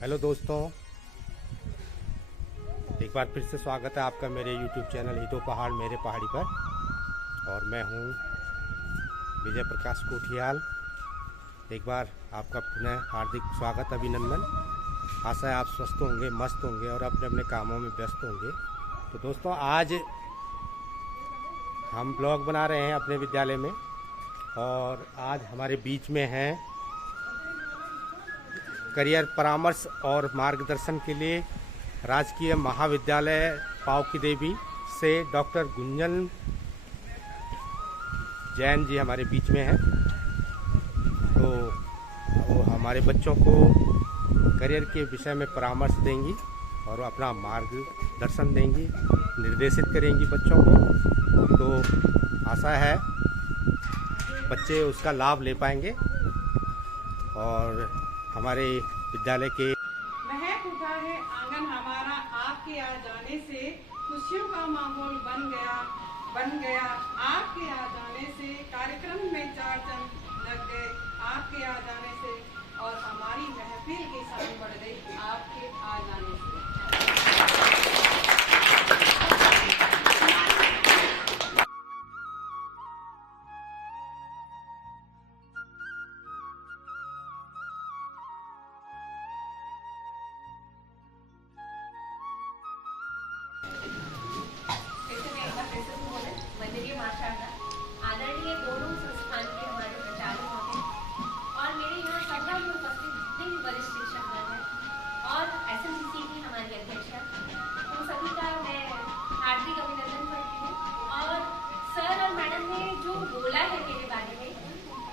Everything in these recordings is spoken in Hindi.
हेलो दोस्तों, एक बार फिर से स्वागत है आपका मेरे YouTube चैनल हितो पहाड़ मेरे पहाड़ी पर। और मैं हूँ विजय प्रकाश कोठियाल। एक बार आपका पुनः हार्दिक स्वागत, अभिनंदन। आशा है आप स्वस्थ होंगे, मस्त होंगे और अपने अपने कामों में व्यस्त होंगे। तो दोस्तों, आज हम ब्लॉग बना रहे हैं अपने विद्यालय में और आज हमारे बीच में हैं करियर परामर्श और मार्गदर्शन के लिए राजकीय महाविद्यालय पाव की देवी से डॉक्टर गुंजन जैन जी हमारे बीच में हैं। तो वो हमारे बच्चों को करियर के विषय में परामर्श देंगी और अपना मार्गदर्शन देंगी, निर्देशित करेंगी बच्चों को। तो आशा है बच्चे उसका लाभ ले पाएंगे और हमारे विद्यालय के महक उठा है आंगन हमारा आपके आ जाने से, खुशियों का माहौल बन गया आपके आ जाने से। कार्यक्रम में चार चंद लग गए आपके आ जाने से और हमारी महफिल की शान बढ़ गई आपके आ जाने से। आदरणीय दोनों संस्थान के हमारे प्राचार्य होंगे और मेरे यहाँ सभा में उपस्थित जितने भी वरिष्ठ शिक्षक हैं और एसएमसीसी की हमारी अध्यक्ष है, उन सभी का मैं हार्दिक अभिनंदन करती हूँ। और सर और मैडम ने जो बोला है मेरे बारे में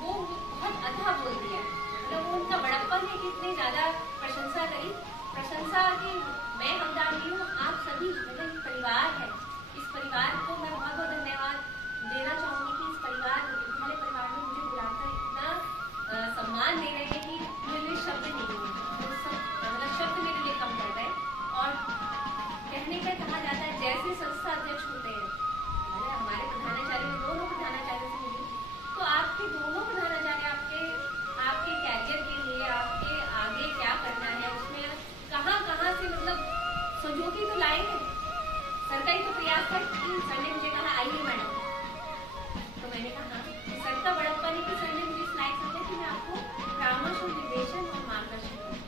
वो बहुत अच्छा बोल दिया। मतलब वो उनका बड़प्पन है कि इतने ज़्यादा प्रशंसा करी, प्रशंसा की मैं हकदार हूँ। आप सभी मतलब परिवार है, इस परिवार को मैं बहुत बहुत धन्यवाद देना चाहूँगी कि इस परिवार विद्यालय परिवार में मुझे बुलाकर इतना सम्मान दे रहे हैं कि मेरे लिए शब्द नहीं है, मतलब शब्द मेरे लिए कम पड़ गए। और कहने का कहा जाता है जैसे संस्था अध्यक्ष होते हैं, हमारे प्रधानाचार्य में दोनों प्रधानाचार्य से मिली, तो आपके दोनों प्रधानाचार्य आपके कैरियर के लिए आपके आगे क्या करना है उसमें कहाँ से मतलब संजोगी तो लाए हैं। सर का ही तो प्रयास है कि सर ने मुझे कहा आइए मैडम, तो मैंने कहा सर का बड़प्पन है कि सर ने मुझे स्लाइड समझा कि मैं आपको परामर्श और निर्देशन और मार्गदर्शन करूँ।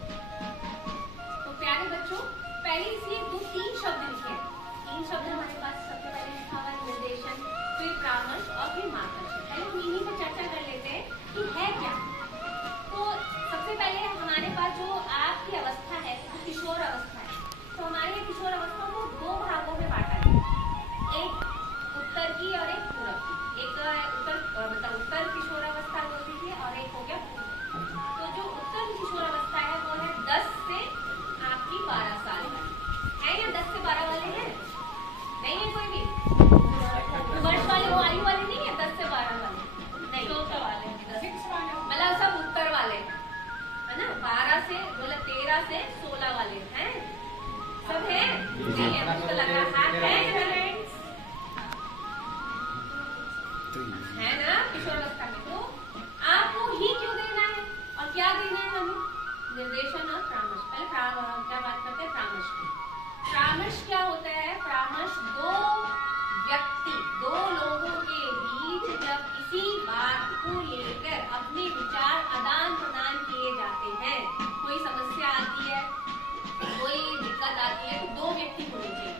तो प्यारे बच्चों, पहले इसलिए 2-3 शब्द लिखे हैं। 3 शब्द हमारे पास सबसे पहले लिखा हुआ है निर्देशन, फिर परामर्श और फिर मार्गदर्शन। पहले हम इन्हीं पर चर्चा कर लेते हैं कि है क्या। तो सबसे पहले हमारे पास जो आपकी अवस्था है वो किशोर अवस्था है। तो हमारे किशोर अवस्था को 2 भागों में बांटा है, एक उत्तर की और एक पूर्व की। एक उत्तर किशोर अवस्था होती है और एक हो गया पूर्व। तो जो उत्तर किशोर अवस्था है वो है 10 से आपकी 12 साल है या 10 से 12 वाले हैं? नहीं है कोई भी वर्ष वाले, वो आयु वाले नहीं है, 10 से 12 वाले नहीं, 14 वाले, मतलब सब उत्तर वाले है ना। 12 से मतलब 13 से 16 वाले हैं, सब है नहीं है? मुझको लग रहा है ना किशोर अवस्था में। तो आपको ही क्यों देना है और क्या देना है हमें? निर्देशन और परामर्श। पहले क्या बात करते हैं परामर्श की। परामर्श क्या होता है? परामर्श 2 लोगों के बीच जब किसी बात को लेकर अपने विचार आदान प्रदान किए जाते हैं, कोई समस्या आती है, कोई दिक्कत आती है, तो 2 व्यक्ति होने चाहिए,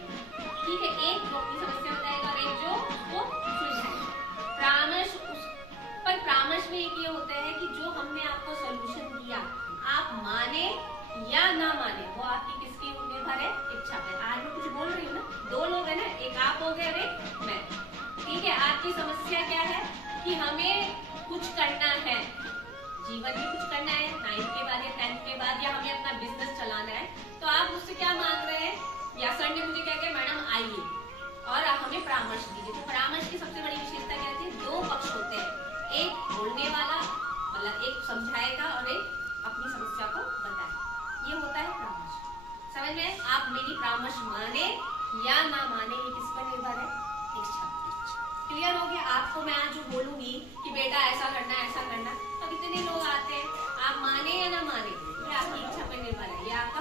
ठीक है। एक जो अपनी समस्या बताएगा और एक जो उसको सुलझाएगा। परामर्श में एक ये होता है कि जो हमने आपको सॉल्यूशन दिया, आप माने या ना माने, वो आपकी किसकी निर्भर है? इच्छा पर। आज मैं कुछ बोल रही हूँ ना, 2 लोग है ना, एक आप हो गए और एक मैं, ठीक है। आपकी समस्या क्या है कि हमें कुछ करना है, जीवन में कुछ करना है, 9th के बाद या 10th के बाद, या हमें अपना बिजनेस चलाना है। तो आप मुझसे क्या मांग रहे हैं? या सर ने मुझे क्या कहा, मैडम आइए और आप हमें परामर्श दीजिए। तो परामर्श की सबसे बड़ी विशेषता क्या होती है? 2 पक्ष होते हैं, एक बोलने वाला मतलब एक समझाएगा और एक अपनी समस्या को बताए। ये होता है परामर्श। समझ में? आप मेरी परामर्श माने या ना माने ये किस पर निर्भर है? इच्छा। क्लियर हो गया? आपको मैं आज जो बोलूंगी कि बेटा ऐसा करना ऐसा करना, अब इतने लोग आते हैं, आप माने या ना माने ये आपकी इच्छा पर निर्भर है, ये आपका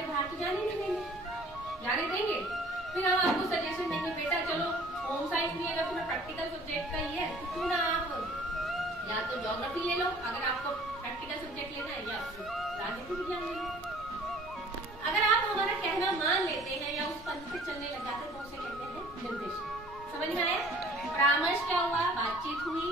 वाले बाहर तो जाने नहीं देंगे, जाने देंगे। फिर हम आपको सजेशन देंगे बेटा चलो होम साइंस नहीं है, तुम्हें प्रैक्टिकल सब्जेक्ट का ही है तो क्यों ना आप या तो ज्योग्राफी ले लो अगर आपको प्रैक्टिकल सब्जेक्ट लेना है, या राजनीति विज्ञान ले लो। अगर आप हमारा कहना मान लेते हैं या उस पंथ पे चलने लग जाते हैं तो उसे कहते हैं निर्देशन। समझ में आया? परामर्श क्या हुआ, बातचीत हुई,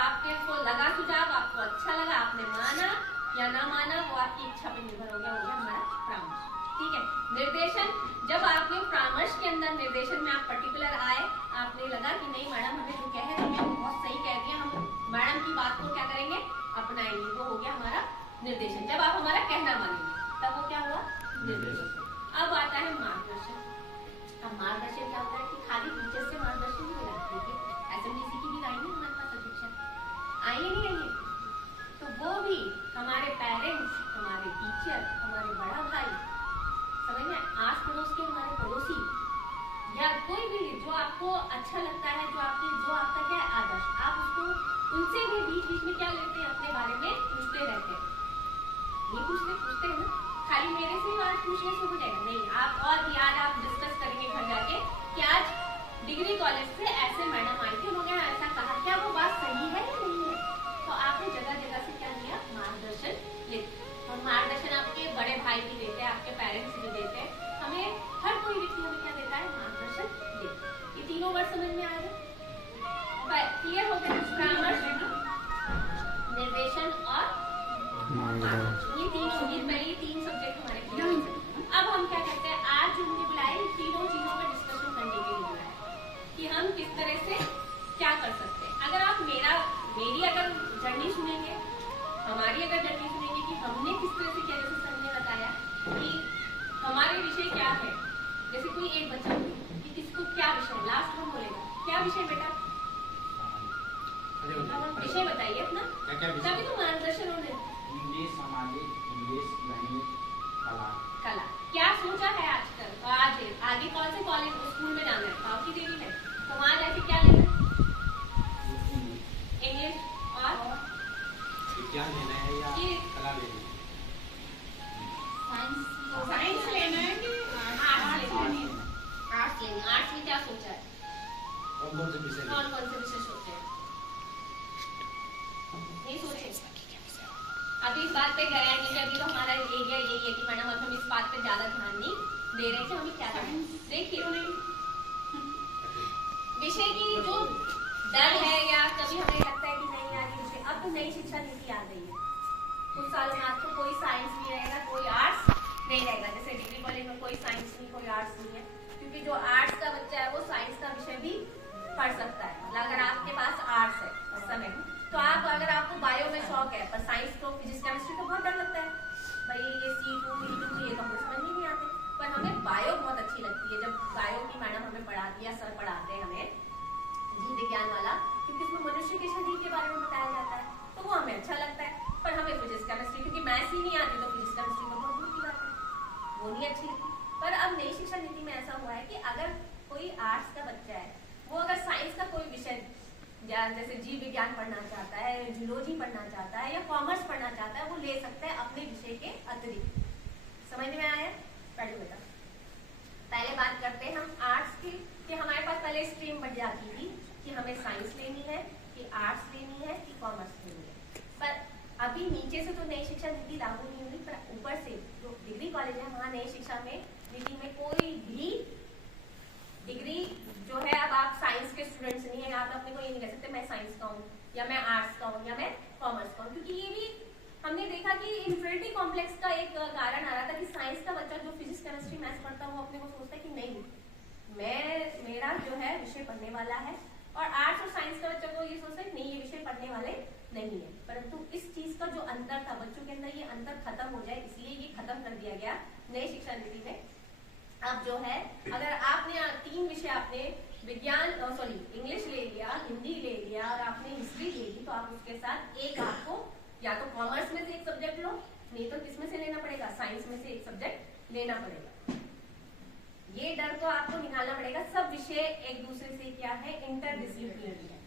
आपके को लगा सुझाव, आपको अच्छा लगा, आपने माना या ना माना वो आपकी इच्छा पर निर्भर हो गया, हमारा परामर्श। ठीक है। निर्देशन, जब आपने परामर्श के अंदर निर्देशन में आप पर्टिकुलर आए, आपने लगा कि नहीं मैडम हमें जो कह रही है वो बहुत सही कह रही है, हम मैडम की बात को क्या करेंगे, अपनाएंगे, वो हो गया हमारा निर्देशन। जब आप हमारा कहना मानेंगे तब वो क्या हुआ, निर्देशन। अब आता है मार्गदर्शन। अब मार्गदर्शन क्या होता है कि खाली टीचर से मार्गदर्शन नहीं मिला, देखिए एसएमडीसी की भी आएंगे हमारे पास अध्यक्षा आइए नहीं आइए, तो वो भी हमारे पेरेंट्स, हमारे टीचर, हमारे बड़ा भाई, समझ में, आस पड़ोस के हमारे पड़ोसी या कोई भी जो आपको अच्छा लगता है, जो आपका क्या है आदर्श, आप उसको उनसे भी बीच में क्या लेते हैं, अपने बारे में पूछते रहते हैं। ये पूछते हैं ना, खाली मेरे से ही आज पूछने से हो जाएगा नहीं, आप और भी आज आप डिस्कस करेंगे घर जाके कि आज डिग्री कॉलेज से ऐसे मैडम आई थी, उन्होंने ऐसा कहा, क्या वो बात सही है या नहीं है? तो आपने जगह जगह से क्या लिया, मार्गदर्शन लेते। और मार्गदर्शन आपके बड़े भाई भी देते हैं, आपके पेरेंट्स भी देते हैं, हमें हर कोई व्यक्ति हमें क्या देता है, मार्गदर्शन देता है। ये तीनों वर्ड समझ में आ रहे, क्लियर हो गया? परामर्श, निर्देशन और मार्गदर्शन, ये तीन सब्जेक्ट हमारे क्लियर हो गए। अब हम क्या करते हैं, आज जो मुझे बुलाए तीनों चीजों पर डिस्कशन करने के लिए बुलाया कि हम किस तरह से क्या कर सकते हैं। अगर आप मेरी अगर जर्नी सुनेंगे, हमारी अगर जर्नी सुनेंगे कि हमने किस तरह से किया, जैसे सर ने बताया कि हमारे विषय क्या है, जैसे कोई एक बच्चा कि किसको क्या विषय, लास्ट में बोलेगा क्या विषय बेटा, विषय बताइए अपना, तभी तो मार्गदर्शन होने। इंग्लिश, सामाजिक, इंग्लिश, गणित, कला। क्या सोचा है आजकल, आज आगे कौन से कॉलेज स्कूल में जाना है, पावकी देवी है तो वहाँ जाके क्या लेना है, इंग्लिश और विज्ञान लेना है या कला लेना है, साइंस लेना है कि आर्ट्स लेनी है, आर्ट्स लेनी। आर्ट्स में क्या सोचा है, कौन से विषय, कौन से विषय सोचे हैं, नहीं सोचे। अभी इस बात पे गारंटी है, अभी तो हमारा एरिया यही है कि मैडम अब हम इस बात पे ज्यादा ध्यान नहीं दे रहे कि हमें क्या करना है। देखिए विषय की जो डर है या कभी हमें लगता है कि नहीं यार ये विषय, अब तो नई शिक्षा नीति आ गई है, कुछ सालों में आपको कोई साइंस नहीं रहेगा, कोई आर्ट्स नहीं रहेगा। जैसे डिग्री कॉलेज में कोई साइंस नहीं, कोई आर्ट्स नहीं है, क्योंकि जो आर्ट्स का बच्चा है वो साइंस का विषय भी पढ़ सकता है। मतलब अगर आपके पास आर्ट्स है उस समय तो आप, अगर आपको बायो में शौक है पर साइंस तो फिजिक्स केमिस्ट्री तो बहुत डर लगता है, भाई ये C2 E2 ये तो हमें समझ ही नहीं आते, पर हमें बायो बहुत अच्छी लगती है। जब बायो की मैडम हमें पढ़ाती है, सर पढ़ाते हैं हमें जीव विज्ञान वाला, क्योंकि इसमें मनुष्य के शरीर के बारे में बताया जाता है तो वो हमें अच्छा लगता है। पर हमें फिजिक्स केमिस्ट्री, क्योंकि मैथ्स ही नहीं आती तो फिजिक्स केमिस्ट्री तो बहुत दूर की बात है, वो नहीं अच्छी लगती। पर अब नई शिक्षा नीति में ऐसा हुआ है कि अगर कोई आर्ट्स का बच्चा है, वो अगर साइंस का कोई विषय जैसे जीव विज्ञान पढ़ना चाहता है, जूलॉजी पढ़ना चाहता है या कॉमर्स पढ़ना चाहता है, वो ले सकता है अपने विषय के अतिरिक्त। समझ में आया? पढ़िए बेटा। पहले बात करते हैं हम आर्ट्स की, कि हमारे पास पहले स्ट्रीम बढ़ जाती थी कि हमें साइंस लेनी है कि आर्ट्स लेनी है कि कॉमर्स लेनी है। पर अभी नीचे से तो नई शिक्षा नीति लागू नहीं हुई, पर ऊपर से जो डिग्री कॉलेज है वहाँ नई शिक्षा में नीति में कोई भी डिग्री जो है, अब आप साइंस के स्टूडेंट्स नहीं है, आप अपने को ये नहीं कह सकते मैं साइंस का हूँ या मैं आर्ट्स का हूँ या मैं कॉमर्स का हूँ, क्योंकि ये भी हमने देखा कि इंफिनिटी कॉम्प्लेक्स का एक कारण आ रहा था कि साइंस का बच्चा जो फिजिक्स केमिस्ट्री मैथ्स पढ़ता है वो अपने को सोचता है कि नहीं मेरा जो है विषय पढ़ने वाला है, और आर्ट्स और साइंस का बच्चा को ये सोचता है नहीं ये विषय पढ़ने वाले नहीं है। परंतु इस चीज का जो अंतर था बच्चों के अंदर, ये अंतर खत्म हो जाए इसलिए ये खत्म कर दिया गया नई शिक्षा नीति में। अब जो है अगर आपने 3 विषय आपने विज्ञान इंग्लिश ले लिया, हिंदी ले लिया और आपने हिस्ट्री ले ली, तो आप उसके साथ एक आपको या तो कॉमर्स में से एक सब्जेक्ट लो, नहीं तो किसमें से लेना पड़ेगा, साइंस में से एक सब्जेक्ट लेना पड़ेगा। ये डर तो आपको निकालना पड़ेगा। सब विषय एक दूसरे से क्या है, इंटरडिसिप्लिनरी है।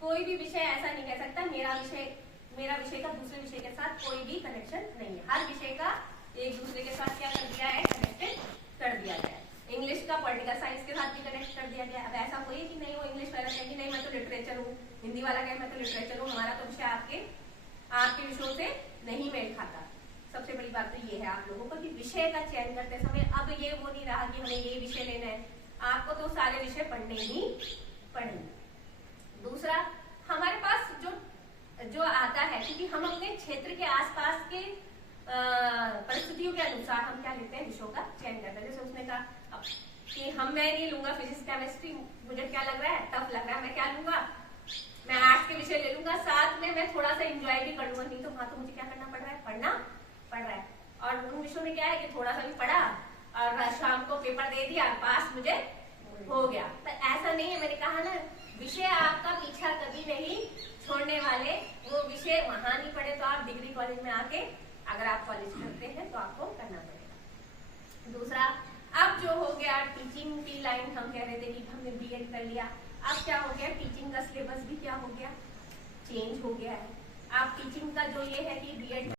कोई भी विषय ऐसा नहीं कह सकता मेरा विषय का दूसरे विषय के साथ कोई भी कनेक्शन नहीं है। हर विषय का एक दूसरे के साथ क्या कर दिया है, कनेक्टेड कर दिया गया है। इंग्लिश का पॉलिटिकल साइंस के साथ भी कनेक्ट कर दिया गया। अब ऐसा कोई है कि नहीं वो इंग्लिश वाला कहेंगे नहीं मैं तो लिटरेचर हूँ, हिंदी वाला कहे मैं तो लिटरेचर हूँ, हमारा तो विषय आपके विषयों से नहीं मेल खाता। सबसे बड़ी बात तो ये है आप लोगों को कि विषय का चयन करते समय अब ये वो नहीं रहा कि हमें ये विषय लेना है, आपको तो सारे विषय पढ़ने ही पढ़ेंगे। दूसरा, हमारे पास जो आता है, क्योंकि हम अपने क्षेत्र के आसपास के परिस्थितियों के अनुसार हम क्या लेते हैं, विषयों का चयन करते हैं। जैसे उसने कहा कि मैं नहीं लूंगा फिजिक्स केमिस्ट्री, मुझे क्या लग रहा है, टफ लग रहा है, मैं क्या लूंगा, मैं आर्ट्स के विषय ले लूंगा, साथ में मैं थोड़ा सा एंजॉय भी कर लूंगा। नहीं तो वहां तो मुझे क्या करना पड़ रहा है, पढ़ना पड़ रहा है। और उन विषयों में क्या है कि थोड़ा सा भी पढ़ा और शाम को पेपर दे दिया, पास मुझे हो गया। तो ऐसा नहीं है, मैंने कहा ना विषय आपका पीछा कभी नहीं छोड़ने वाले। वो विषय वहां नहीं पढ़े तो आप डिग्री कॉलेज में आके अगर आप कॉलेज करते हैं तो आपको करना पड़ेगा। दूसरा, अब जो हो गया टीचिंग की लाइन, हम कह रहे थे कि हमने बीएड कर लिया, अब क्या हो गया, टीचिंग का सिलेबस भी क्या हो गया, चेंज हो गया है। अब टीचिंग का जो ये है कि बीएड,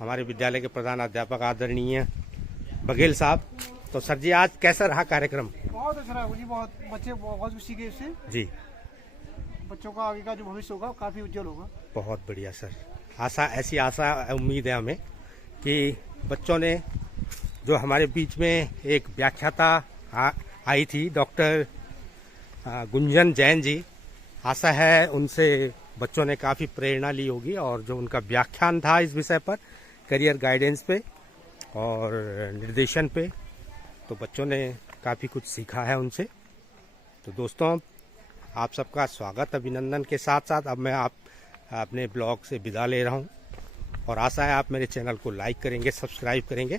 हमारे विद्यालय के प्रधान अध्यापक आदरणीय बघेल साहब, तो सर जी आज कैसा रहा कार्यक्रम? बहुत अच्छा रहा जी, बहुत बच्चे बहुत कुछ सीखे इससे जी, बच्चों का आगे का जो भविष्य होगा काफी उज्जवल होगा। बहुत बढ़िया सर, ऐसी आशा उम्मीद है हमें कि बच्चों ने जो हमारे बीच में एक व्याख्याता आई थी डॉक्टर गुंजन जैन जी, आशा है उनसे बच्चों ने काफ़ी प्रेरणा ली होगी और जो उनका व्याख्यान था इस विषय पर करियर गाइडेंस पे और निर्देशन पे, तो बच्चों ने काफ़ी कुछ सीखा है उनसे। तो दोस्तों आप सबका स्वागत अभिनंदन के साथ साथ अब मैं अपने ब्लॉग से विदा ले रहा हूँ और आशा है आप मेरे चैनल को लाइक करेंगे, सब्सक्राइब करेंगे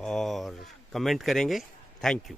और कमेंट करेंगे। Thank you.